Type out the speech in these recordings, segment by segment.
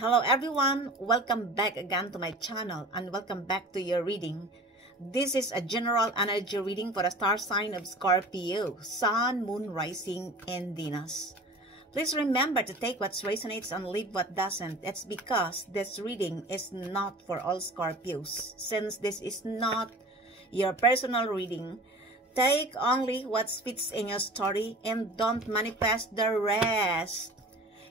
Hello everyone, welcome back again to my channel and welcome back to your reading. This is a general energy reading for the star sign of Scorpio, Sun, Moon, Rising, and Venus. Please remember to take what resonates and leave what doesn't. It's because this reading is not for all Scorpios. Since this is not your personal reading, take only what fits in your story and don't manifest the rest.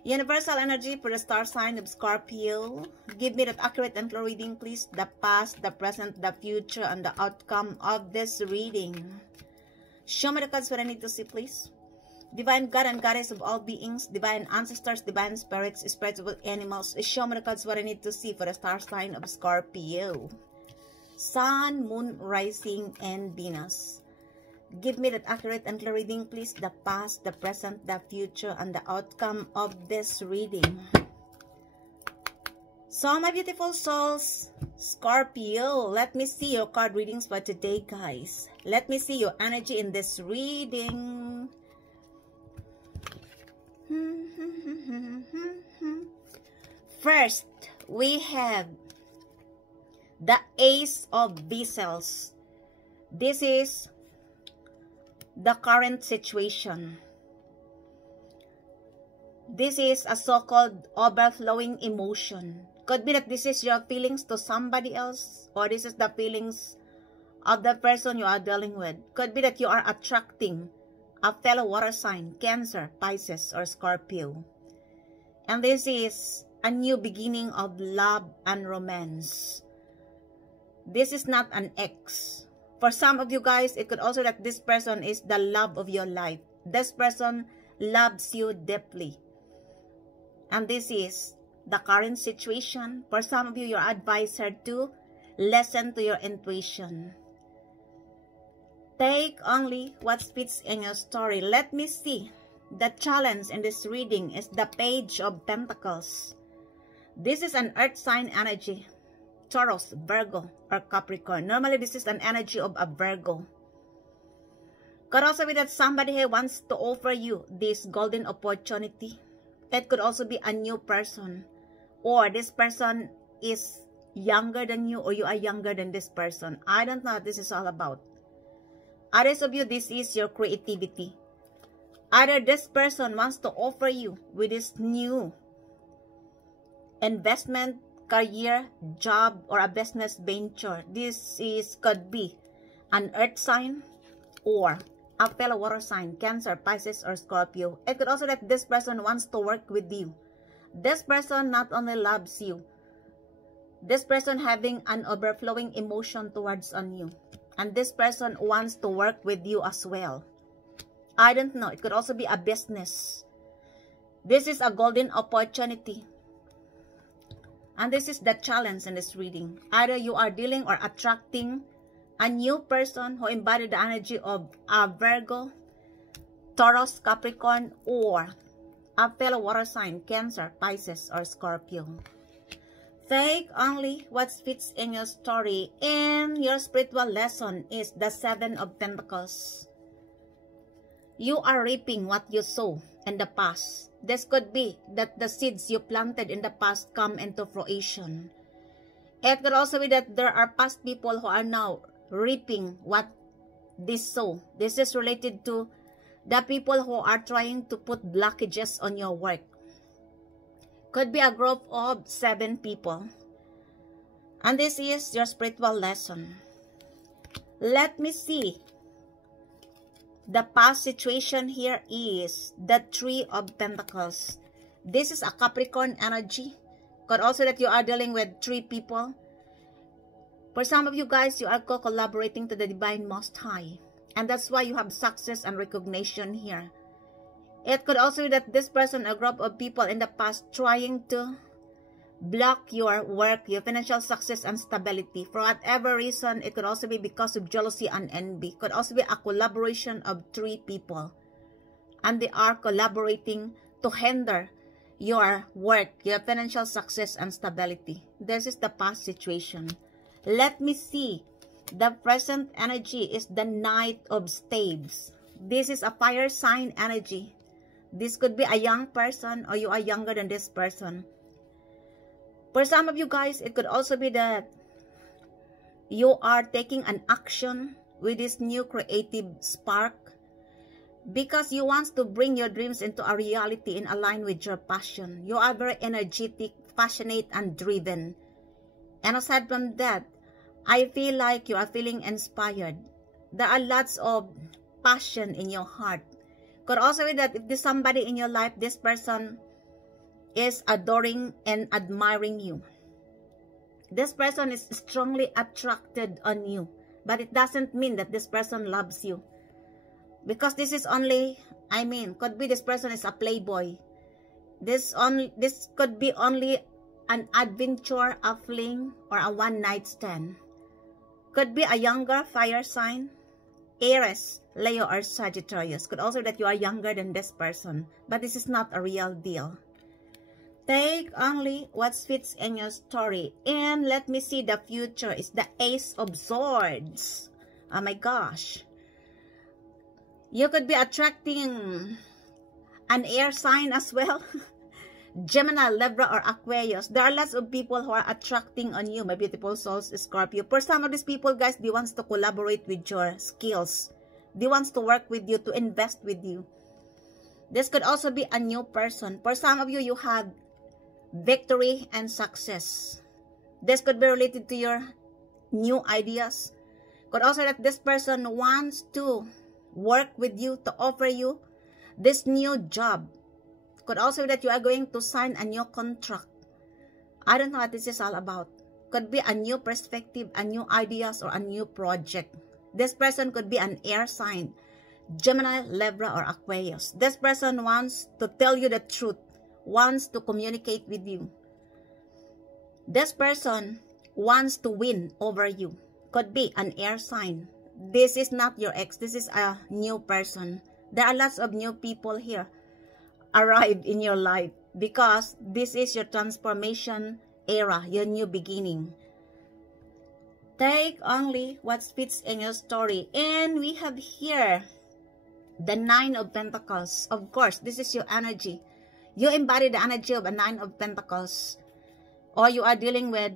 Universal energy for the star sign of Scorpio. Give me that accurate and clear reading, please. The past, the present, the future, and the outcome of this reading. Show me the cards what I need to see, please. Divine God and Goddess of all beings, divine ancestors, divine spirits, spiritual animals. Show me the cards what I need to see for the star sign of Scorpio. Sun, Moon, Rising, and Venus. Give me that accurate and clear reading, please. The past, the present, the future, and the outcome of this reading. So, my beautiful souls, Scorpio, let me see your card readings for today, guys. Let me see your energy in this reading. First, we have the Ace of Vessels. This is the current situation. This is a so-called overflowing emotion. Could be that this is your feelings to somebody else, or this is the feelings of the person you are dealing with. Could be that you are attracting a fellow water sign, Cancer, Pisces, or Scorpio. And this is a new beginning of love and romance. This is not an ex. For some of you guys, it could also that this person is the love of your life. This person loves you deeply. And this is the current situation. For some of you, your advice are to listen to your intuition. Take only what fits in your story. Let me see. The challenge in this reading is the Page of Pentacles. This is an earth sign energy. Taurus, Virgo, or Capricorn. Normally, this is an energy of a Virgo. Could also be that somebody here wants to offer you this golden opportunity. It could also be a new person. Or this person is younger than you, or you are younger than this person. I don't know what this is all about. Others of you, this is your creativity. Either this person wants to offer you with this new investment, career, job, or a business venture. This could be an earth sign or a fellow water sign, Cancer, Pisces, or Scorpio. It could also that this person wants to work with you. This person not only loves you, this person having an overflowing emotion towards on you. And this person wants to work with you as well. I don't know. It could also be a business. This is a golden opportunity. And this is the challenge in this reading. Either you are dealing or attracting a new person who embodied the energy of a Virgo, Taurus, Capricorn, or a fellow water sign, Cancer, Pisces, or Scorpio. Take only what fits in your story. And your spiritual lesson is the Seven of Pentacles. You are reaping what you sow in the past. This could be that the seeds you planted in the past come into fruition. It could also be that there are past people who are now reaping what they sow. This is related to the people who are trying to put blockages on your work. Could be a group of 7 people. And this is your spiritual lesson. Let me see. The past situation here is the Three of Pentacles. This is a Capricorn energy. Could also that you are dealing with 3 people. For some of you guys, you are co-collaborating to the Divine Most High. And that's why you have success and recognition here. It could also be that this person, a group of people in the past, trying to block your work, your financial success and stability. For whatever reason, it could also be because of jealousy and envy. It could also be a collaboration of 3 people. And they are collaborating to hinder your work, your financial success and stability. This is the past situation. Let me see. The present energy is the Knight of Staves. This is a fire sign energy. This could be a young person or you are younger than this person. For some of you guys, it could also be that you are taking an action with this new creative spark because you want to bring your dreams into a reality in align with your passion. You are very energetic, passionate, and driven. And aside from that, I feel like you are feeling inspired. There are lots of passion in your heart. Could also be that if there's somebody in your life, this person is adoring and admiring you. This person is strongly attracted on you, but it doesn't mean that this person loves you. Because this is only, could be this person is a playboy. This could be only an adventure, a fling, or a one-night stand. Could be a younger fire sign, Aries, Leo, or Sagittarius. Could also be that you are younger than this person, but this is not a real deal. Take only what fits in your story. And let me see the future. It's the Ace of Swords. Oh my gosh. You could be attracting an air sign as well. Gemini, Libra, or Aquarius. There are lots of people who are attracting on you, my beautiful souls, Scorpio. For some of these people, guys, they want to collaborate with your skills. They want to work with you, to invest with you. This could also be a new person. For some of you, you have victory and success. This could be related to your new ideas. Could also that this person wants to work with you, to offer you this new job. Could also be that you are going to sign a new contract. I don't know what this is all about. Could be a new perspective, a new ideas, or a new project. This person could be an air sign, Gemini, Libra, or Aquarius. This person wants to tell you the truth, wants to communicate with you. This person wants to win over you. Could be an air sign. This is not your ex. This is a new person. There are lots of new people here arrived in your life because this is your transformation era, your new beginning. Take only what fits in your story. And we have here the Nine of Pentacles. Of course, this is your energy. You embody the energy of a Nine of Pentacles. Or you are dealing with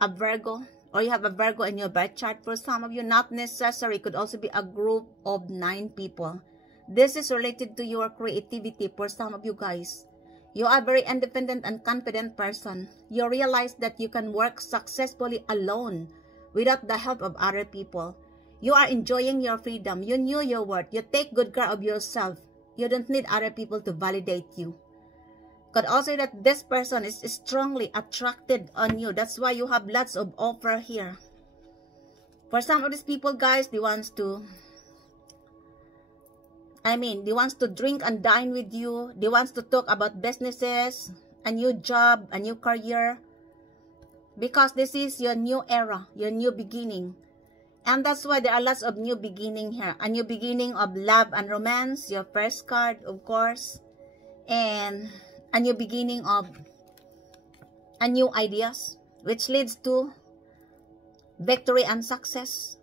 a Virgo. Or you have a Virgo in your birth chart. For some of you, not necessary. It could also be a group of 9 people. This is related to your creativity for some of you guys. You are a very independent and confident person. You realize that you can work successfully alone without the help of other people. You are enjoying your freedom. You knew your worth. You take good care of yourself. You don't need other people to validate you. Could also that this person is strongly attracted on you. That's why you have lots of offer here. For some of these people, guys, they want to drink and dine with you. They want to talk about businesses, a new job, a new career. Because this is your new era, your new beginning. And that's why there are lots of new beginning here. A new beginning of love and romance, your first card, of course. And a new beginning of a new ideas, which leads to victory and success.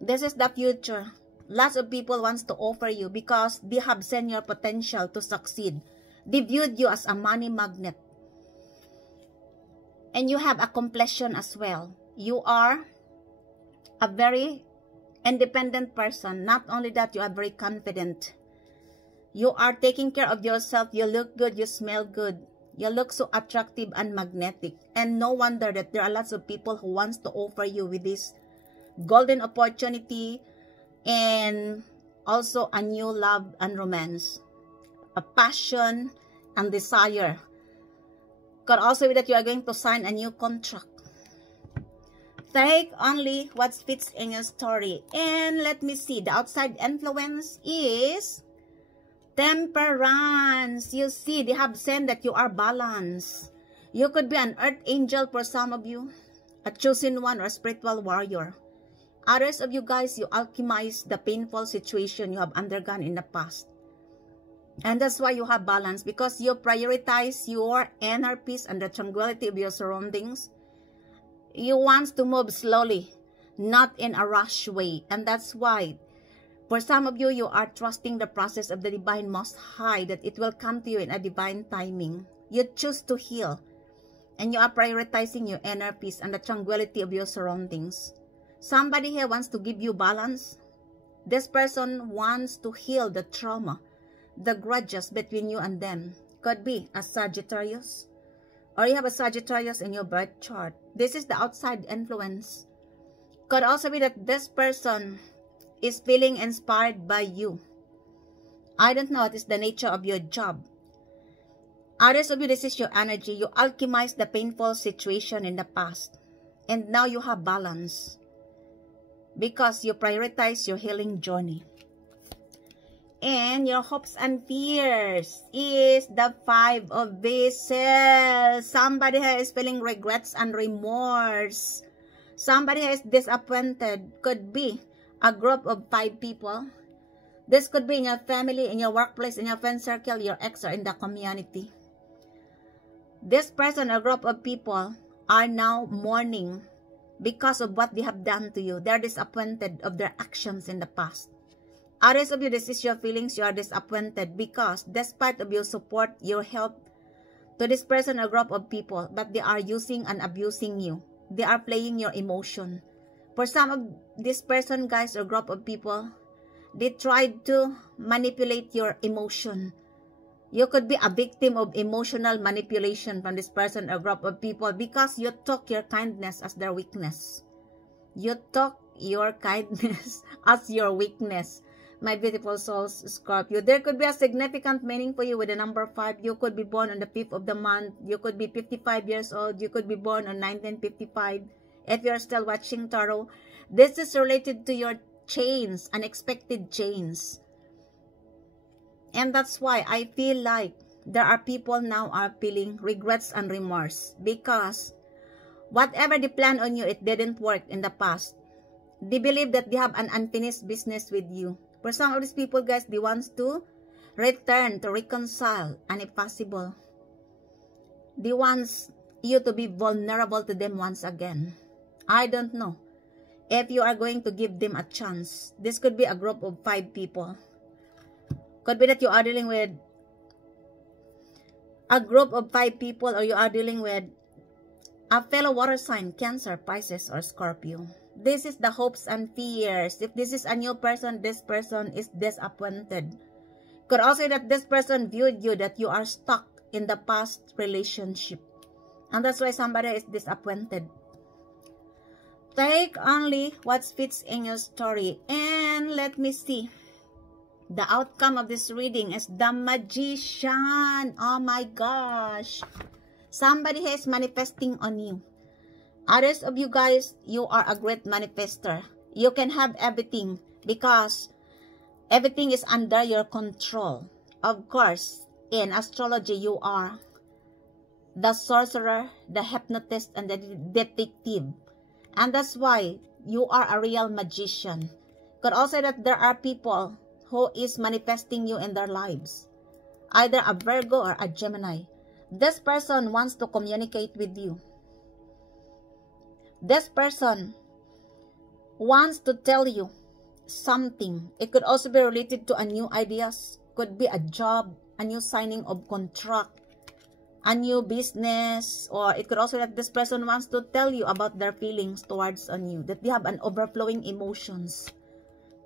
This is the future. Lots of people wants to offer you because they have seen your potential to succeed. They viewed you as a money magnet. And you have a completion as well. You are a very independent person. Not only that, you are very confident. You are taking care of yourself. You look good. You smell good. You look so attractive and magnetic. And no wonder that there are lots of people who wants to offer you with this golden opportunity and also a new love and romance, a passion and desire. Could also be that you are going to sign a new contract. Take only what fits in your story. And let me see, the outside influence is Temperance. You see, they have said that you are balanced. You could be an earth angel for some of you, a chosen one or a spiritual warrior. Others of you guys, you alchemize the painful situation you have undergone in the past. And that's why you have balance, because you prioritize your inner peace and the tranquility of your surroundings. You want to move slowly, not in a rush way. And that's why, for some of you, you are trusting the process of the Divine Most High, that it will come to you in a divine timing. You choose to heal. and you are prioritizing your inner peace and the tranquility of your surroundings. Somebody here wants to give you balance. This person wants to heal the trauma, the grudges between you and them. Could be a Sagittarius, or you have a Sagittarius in your birth chart. This is the outside influence. Could also be that this person is feeling inspired by you. I don't know what is the nature of your job. Others of you, this is your energy. You alchemize the painful situation in the past. And now you have balance. Because you prioritize your healing journey. And your hopes and fears is the 5 of Vessels. Somebody here is feeling regrets and remorse. Somebody here is disappointed. Could be a group of 5 people. This could be in your family, in your workplace, in your friend circle, your ex, or in the community. This person or group of people are now mourning because of what they have done to you. They're disappointed of their actions in the past. Others of you, this is your feelings. You are disappointed because despite of your support, your help to this person or group of people, but they are using and abusing you. They are playing your emotion. For some of this person, guys, or group of people, they tried to manipulate your emotion. You could be a victim of emotional manipulation from this person or group of people because you took your kindness as their weakness. You took your kindness as your weakness. My beautiful souls, Scorpio. There could be a significant meaning for you with the number 5. You could be born on the 5th of the month. You could be 55 years old. You could be born on 1955. If you're still watching tarot, this is related to your chains, unexpected chains. And that's why I feel like there are people now are feeling regrets and remorse because whatever they planned on you, it didn't work in the past. They believe that they have an unfinished business with you. For some of these people, guys, they want to return, to reconcile, and if possible, they want you to be vulnerable to them once again. I don't know if you are going to give them a chance. This could be a group of 5 people. Could be that you are dealing with a group of 5 people, or you are dealing with a fellow water sign, Cancer, Pisces, or Scorpio. This is the hopes and fears. If this is a new person, this person is disappointed. Could also be that this person viewed you that you are stuck in the past relationship. And that's why somebody is disappointed. Take only what fits in your story. And let me see. The outcome of this reading is the Magician. Oh my gosh. Somebody is manifesting on you. Others of you guys, you are a great manifester. You can have everything because everything is under your control. Of course, in astrology, you are the sorcerer, the hypnotist, and the detective. And that's why you are a real magician. Could also say that there are people who is manifesting you in their lives. Either a Virgo or a Gemini. This person wants to communicate with you. This person wants to tell you something. It could also be related to a new ideas. Could be a job, a new signing of contract, a new business, or it could also be that this person wants to tell you about their feelings towards on you, that they have an overflowing emotions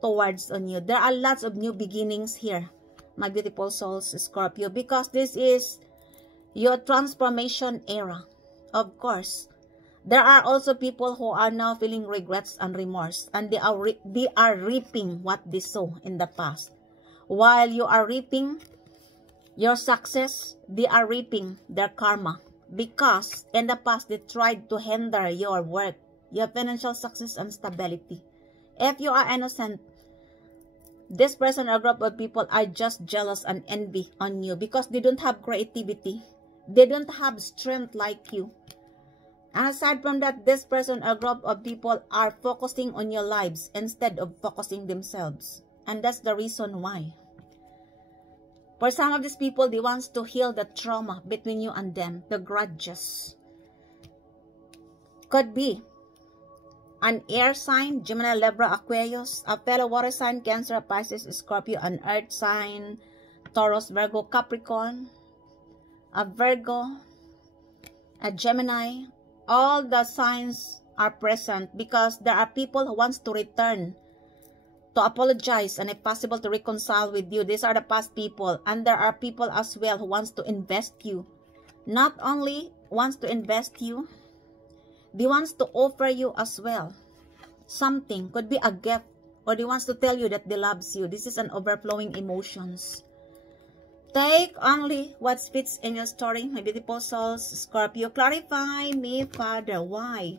towards on you. There are lots of new beginnings here, my beautiful souls, Scorpio, because this is your transformation era. Of course, there are also people who are now feeling regrets and remorse, and they are reaping what they sow in the past. While you are reaping your success, they are reaping their karma, because in the past they tried to hinder your work, your financial success and stability. If you are innocent, this person or group of people are just jealous and envy on you because they don't have creativity. They don't have strength like you. And aside from that, this person or group of people are focusing on your lives instead of focusing themselves. And that's the reason why. For some of these people, they want to heal the trauma between you and them, the grudges. Could be an air sign, Gemini, Libra, Aquarius, a fellow water sign, Cancer, Pisces, Scorpio, an earth sign, Taurus, Virgo, Capricorn, a Virgo, a Gemini, all the signs are present because there are people who wants to return, to apologize, and if possible to reconcile with you. These are the past people, and there are people as well who wants to invest you. Not only wants to invest you, they wants to offer you as well something. Could be a gift, or they wants to tell you that they loves you. This is an overflowing emotions. Take only what fits in your story, my beautiful souls. Scorpio, clarify me, Father, why?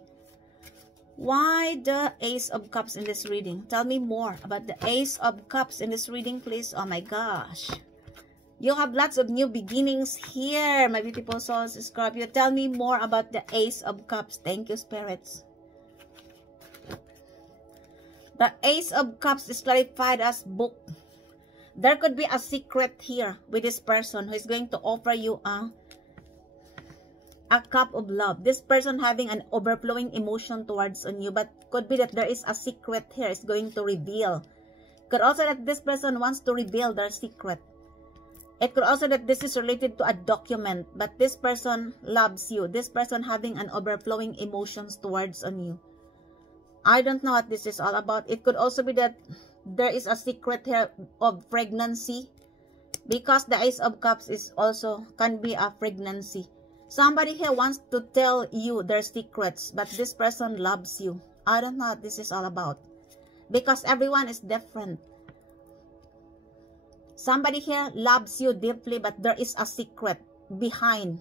Why the Ace of Cups in this reading? Tell me more about the Ace of Cups in this reading, please. Oh my gosh. You have lots of new beginnings here, my beautiful souls. Scorpio, tell me more about the Ace of Cups. Thank you, spirits. The Ace of Cups is clarified as book. There could be a secret here with this person who is going to offer you a cup of love. This person having an overflowing emotion towards on you, but could be that there is a secret here is going to reveal. Could also that this person wants to reveal their secret. It could also that this is related to a document, but this person loves you. This person having an overflowing emotions towards on you. I don't know what this is all about. It could also be that there is a secret here of pregnancy, because the Ace of Cups is also can be a pregnancy. Somebody here wants to tell you their secrets, but this person loves you. I don't know what this is all about, because everyone is different. Somebody here loves you deeply, but there is a secret behind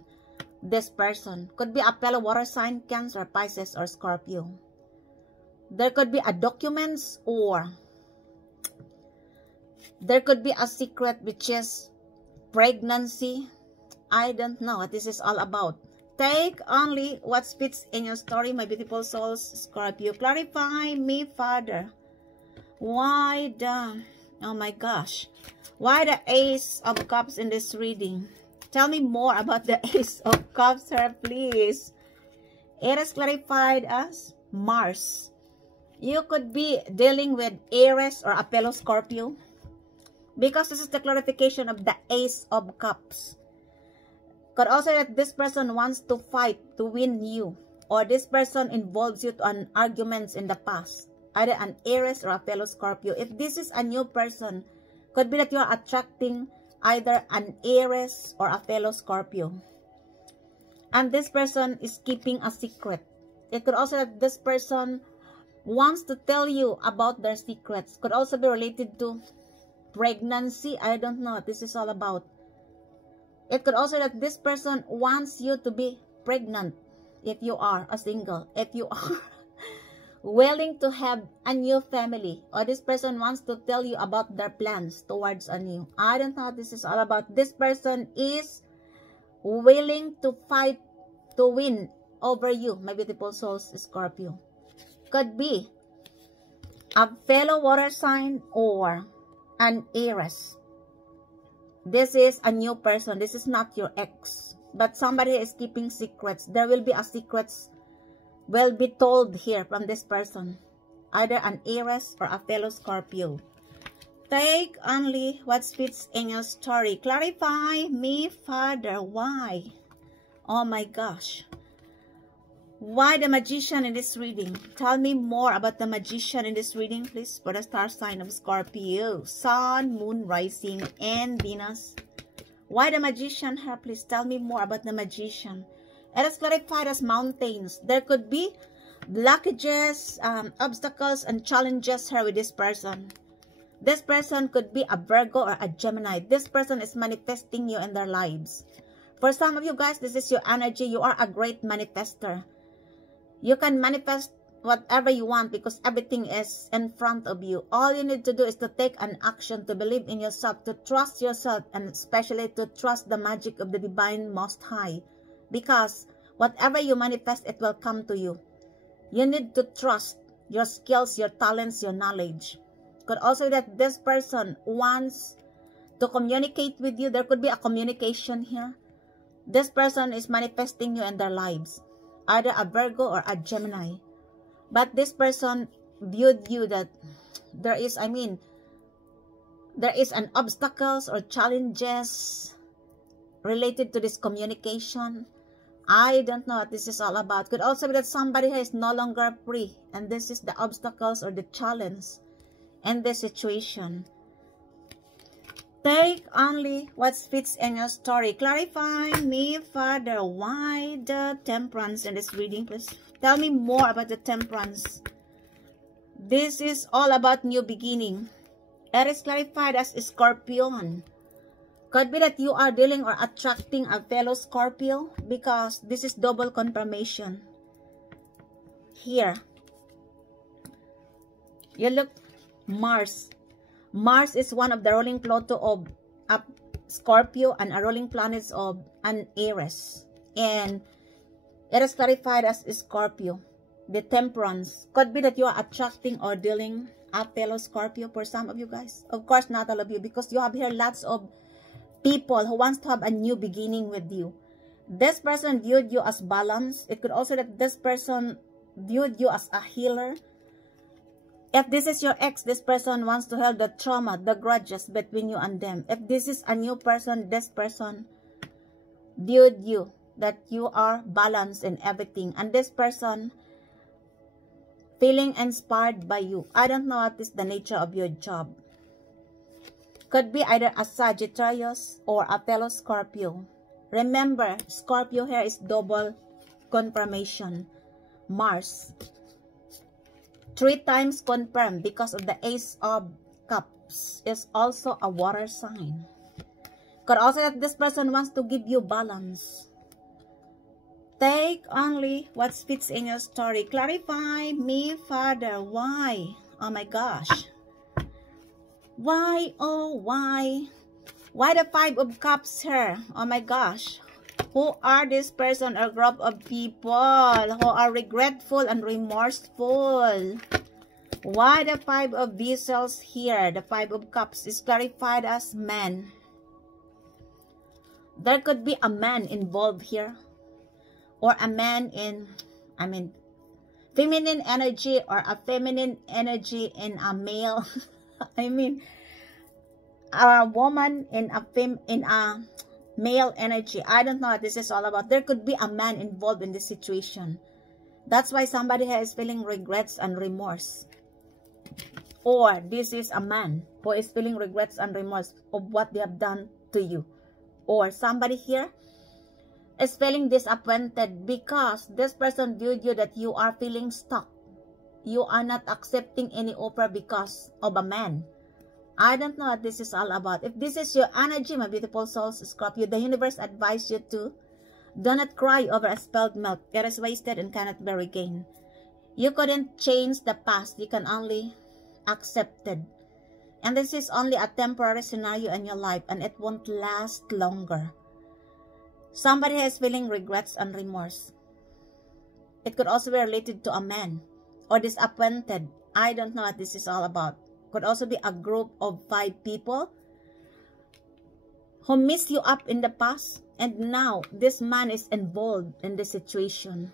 this person. Could be a fellow water sign, Cancer, Pisces, or Scorpio. There could be a documents, or there could be a secret which is pregnancy. I don't know what this is all about. Take only what fits in your story, my beautiful souls. Scorpio, clarify me, Father. Why the, oh my gosh, why the Ace of Cups in this reading? Tell me more about the Ace of Cups, sir, please. It is clarified as Mars. You could be dealing with Aries or a fellow Scorpio, because this is the clarification of the Ace of Cups. Could also that this person wants to fight to win you, or this person involves you to an arguments in the past, either an Aries or a fellow Scorpio. If this is a new person, could be that you are attracting either an Aries or a fellow Scorpio, and this person is keeping a secret. It could also that this person wants to tell you about their secrets. Could also be related to pregnancy. I don't know what this is all about. It could also that this person wants you to be pregnant if you are a single. If you are willing to have a new family, or this person wants to tell you about their plans towards a new. I don't know what this is all about. This person is willing to fight to win over you, my beautiful souls, Scorpio. Could be a fellow water sign or an Aries. This is a new person. This is not your ex, but somebody is keeping secrets. There will be a secrets will be told here from this person, either an Aries or a fellow Scorpio. Take only what fits in your story. Clarify me, Father, why? Oh my gosh. Why the Magician in this reading? Tell me more about the Magician in this reading, please, for the star sign of Scorpio. Sun, Moon, Rising, and Venus. Why the Magician here? Please tell me more about the Magician. It is clarified as mountains. There could be blockages, obstacles, and challenges here with this person. This person could be a Virgo or a Gemini. This person is manifesting you in their lives. For some of you guys, this is your energy. You are a great manifester. You can manifest whatever you want because everything is in front of you. All you need to do is to take an action, to believe in yourself, to trust yourself, and especially to trust the magic of the Divine Most High. Because whatever you manifest, it will come to you. You need to trust your skills, your talents, your knowledge. Could also that this person wants to communicate with you. There could be a communication here. This person is manifesting you in their lives, either a Virgo or a Gemini. But this person viewed you that there is, there is an obstacles or challenges related to this communication. I don't know what this is all about. Could also be that somebody here is no longer free, and this is the obstacles or the challenge in this situation. Take only what fits in your story. Clarify me, Father, why the temperance in this reading, please. Tell me more about the temperance. This is all about new beginning. It is clarified as Scorpion. Could be that you are dealing or attracting a fellow Scorpio, because this is double confirmation. Here, you look, Mars. Mars is one of the ruling Pluto of Scorpio and a ruling planets of an Aries. And it is clarified as Scorpio. The temperance. Could be that you are attracting or dealing a fellow Scorpio for some of you guys. Of course, not all of you, because you have here lots of people who wants to have a new beginning with you. This person viewed you as balance. It could also that this person viewed you as a healer. If this is your ex, this person wants to heal the trauma, the grudges between you and them. If this is a new person, this person viewed you that you are balanced in everything. And this person feeling inspired by you. I don't know what is the nature of your job. Could be either a Sagittarius or a fellow Scorpio. Remember, Scorpio here is double confirmation. Mars. 3 times confirmed because of the Ace of Cups is also a water sign. Could also that this person wants to give you balance. Take only what fits in your story. Clarify me, Father. Why? Oh my gosh. Why? Oh, why? Why the 5 of Cups here? Oh my gosh. Who are this person or group of people who are regretful and remorseful? Why the 5 of Vessels here? The 5 of Cups is clarified as man. There could be a man involved here. Or a man in, feminine energy, or a feminine energy in a male. A woman in a male energy. I don't know what this is all about. There could be a man involved in this situation. That's why somebody here is feeling regrets and remorse. Or this is a man who is feeling regrets and remorse of what they have done to you. Or somebody here is feeling disappointed because this person viewed you that you are feeling stuck. You are not accepting any offer because of a man. I don't know what this is all about. If this is your energy, my beautiful souls, Scorpio, the universe advised you to do not cry over a spilled milk. It is wasted and cannot be regained. You couldn't change the past. You can only accept it. And this is only a temporary scenario in your life, and it won't last longer. Somebody is feeling regrets and remorse. It could also be related to a man or disappointed. I don't know what this is all about. Could also be a group of 5 people who messed you up in the past, and now this man is involved in the situation.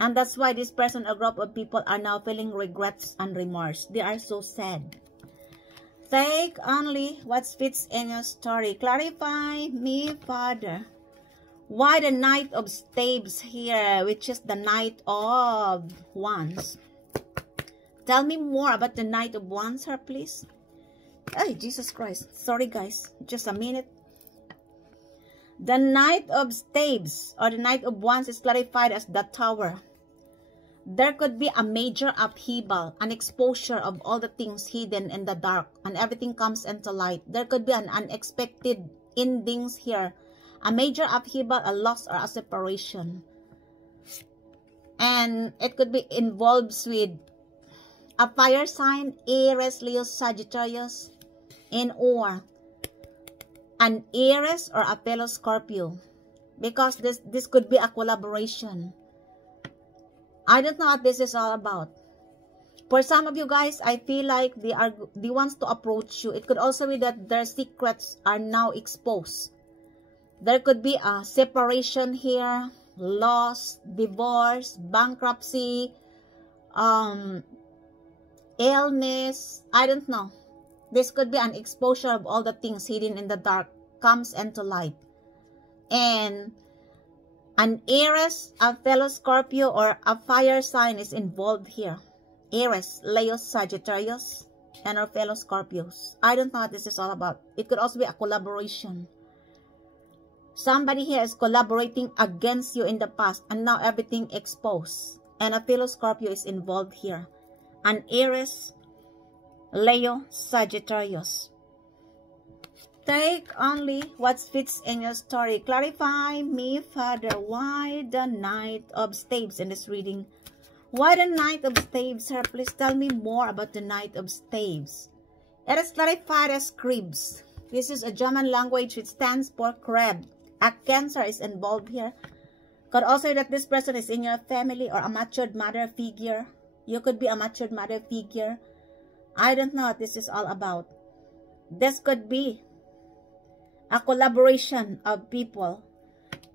And that's why this person or group of people are now feeling regrets and remorse. They are so sad. Take only what fits in your story. Clarify me, Father. Why the Knight of Staves here, which is the Knight of Wands? Tell me more about the Knight of Wands here, please. Hey, Jesus Christ. Sorry, guys. Just a minute. The Knight of Staves or the Knight of Wands is clarified as the Tower. There could be a major upheaval, an exposure of all the things hidden in the dark, and everything comes into light. There could be an unexpected endings here. A major upheaval, a loss, or a separation. And it could be involved with a fire sign, Aries, Leo, Sagittarius, and or an Aries or a fellow Scorpio. Because this could be a collaboration. I don't know what this is all about. For some of you guys, I feel like they want to approach you. It could also be that their secrets are now exposed. There could be a separation here, loss, divorce, bankruptcy, illness. I don't know. This could be an exposure of all the things hidden in the dark comes into light. And An Aries, a fellow Scorpio, or a fire sign is involved here. Aries, Leo, Sagittarius, and our fellow Scorpios. I don't know what this is all about. It could also be a collaboration. Somebody here is collaborating against you in the past, and now everything exposed. And a fellow Scorpio is involved here. An Aries, Leo, Sagittarius. Take only what fits in your story. Clarify me, Father, why the Knight of Staves in this reading? Why the Knight of Staves, sir? Please tell me more about the Knight of Staves. It is clarified as cribs. This is a German language which stands for crab. A Cancer is involved here. Could also be that this person is in your family or a matured mother figure. You could be a matured mother figure. I don't know what this is all about. This could be a collaboration of people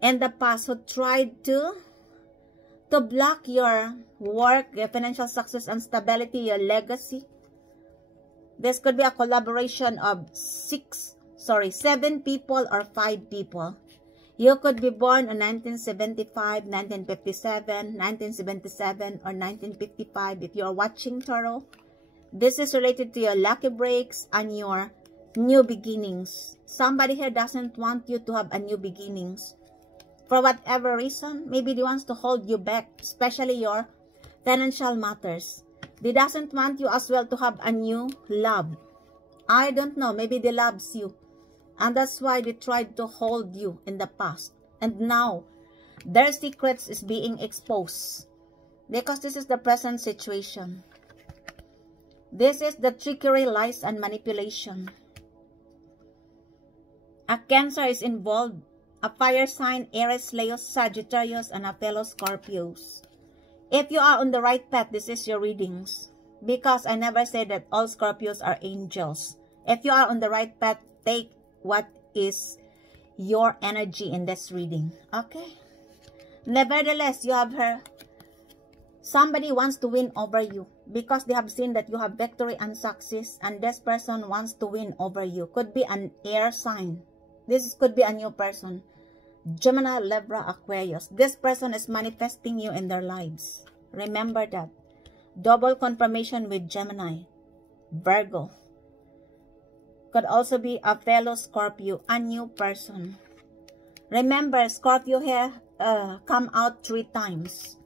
in the past who tried to block your work, your financial success and stability, your legacy. This could be a collaboration of 7 people or 5 people. You could be born in 1975, 1957, 1977, or 1955 if you are watching tarot. This is related to your lucky breaks and your new beginnings. Somebody here doesn't want you to have a new beginnings. For whatever reason, maybe they wants to hold you back, especially your financial matters. They doesn't want you as well to have a new love. I don't know, maybe they loves you. And that's why they tried to hold you in the past. And now, their secrets is being exposed. Because this is the present situation. This is the trickery, lies, and manipulation. A Cancer is involved. A fire sign, Aries, Leo, Sagittarius, and a fellow Scorpios. If you are on the right path, this is your readings. Because I never said that all Scorpios are angels. If you are on the right path, take what is your energy in this reading. Okay? Nevertheless, you have her. Somebody wants to win over you. Because they have seen that you have victory and success. And this person wants to win over you. Could be an air sign. This could be a new person. Gemini, Libra, Aquarius. This person is manifesting you in their lives. Remember that. Double confirmation with Gemini. Virgo. Could also be a fellow Scorpio, a new person. Remember, Scorpio here come out 3 times.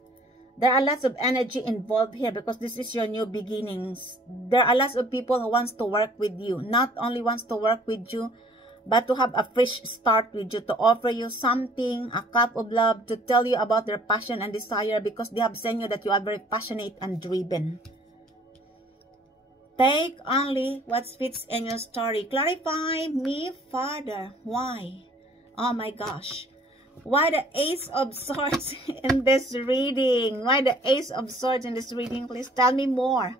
There are lots of energy involved here because this is your new beginnings. There are lots of people who wants to work with you. Not only wants to work with you, but to have a fresh start with you, to offer you something, a cup of love, to tell you about their passion and desire because they have seen you that you are very passionate and driven. Take only what fits in your story. Clarify me, Father. Why? Oh my gosh. Why the Ace of Swords in this reading? Why the Ace of Swords in this reading? Please tell me more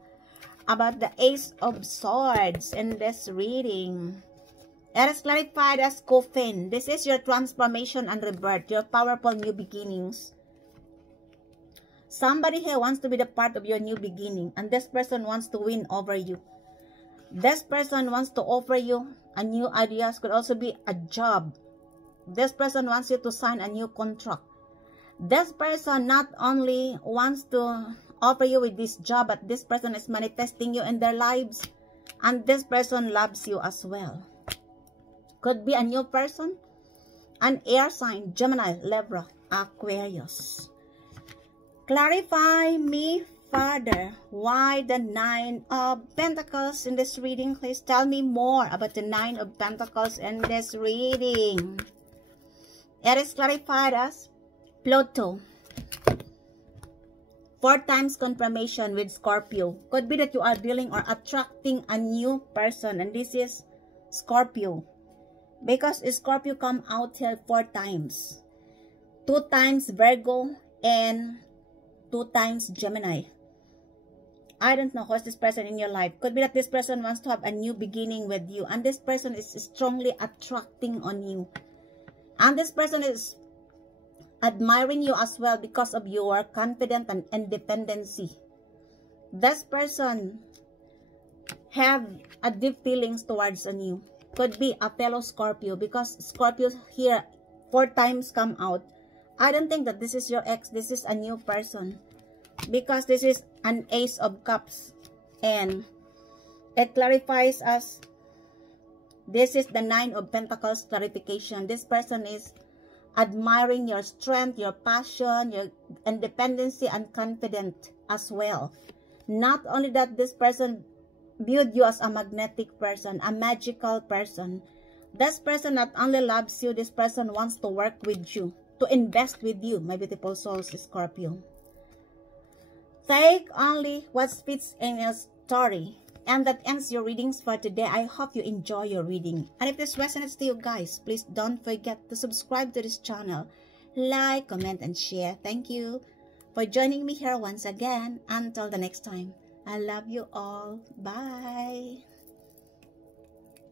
about the Ace of Swords in this reading. It is clarified as coffin. This is your transformation and rebirth, your powerful new beginnings. Somebody here wants to be the part of your new beginning, and this person wants to win over you. This person wants to offer you a new ideas, could also be a job. This person wants you to sign a new contract. This person not only wants to offer you with this job, but this person is manifesting you in their lives, and this person loves you as well. Could be a new person, an air sign, Gemini, Libra, Aquarius. Clarify me, Father, why the 9 of Pentacles in this reading? Please tell me more about the 9 of Pentacles in this reading. It is clarified as Pluto. 4 times confirmation with Scorpio. Could be that you are dealing or attracting a new person, and this is Scorpio. Because Scorpio come out here 4 times. 2 times Virgo and 2 times Gemini. I don't know who's this person in your life. Could be that this person wants to have a new beginning with you. And this person is strongly attracting on you. And this person is admiring you as well because of your confidence and independency. This person have a deep feelings towards you. Could be a fellow Scorpio because Scorpio here 4 times come out. I don't think that this is your ex. This is a new person. Because this is an Ace of Cups. And it clarifies us. This is the Nine of Pentacles clarification. This person is admiring your strength, your passion, your independency, and confident as well. Not only that, this person viewed you as a magnetic person, a magical person. This person not only loves you, this person wants to work with you, to invest with you, my beautiful souls, Scorpio. Take only what fits in your story. And that ends your readings for today. I hope you enjoy your reading. And if this resonates to you guys, please don't forget to subscribe to this channel. Like, comment, and share. Thank you for joining me here once again. Until the next time, I love you all. Bye.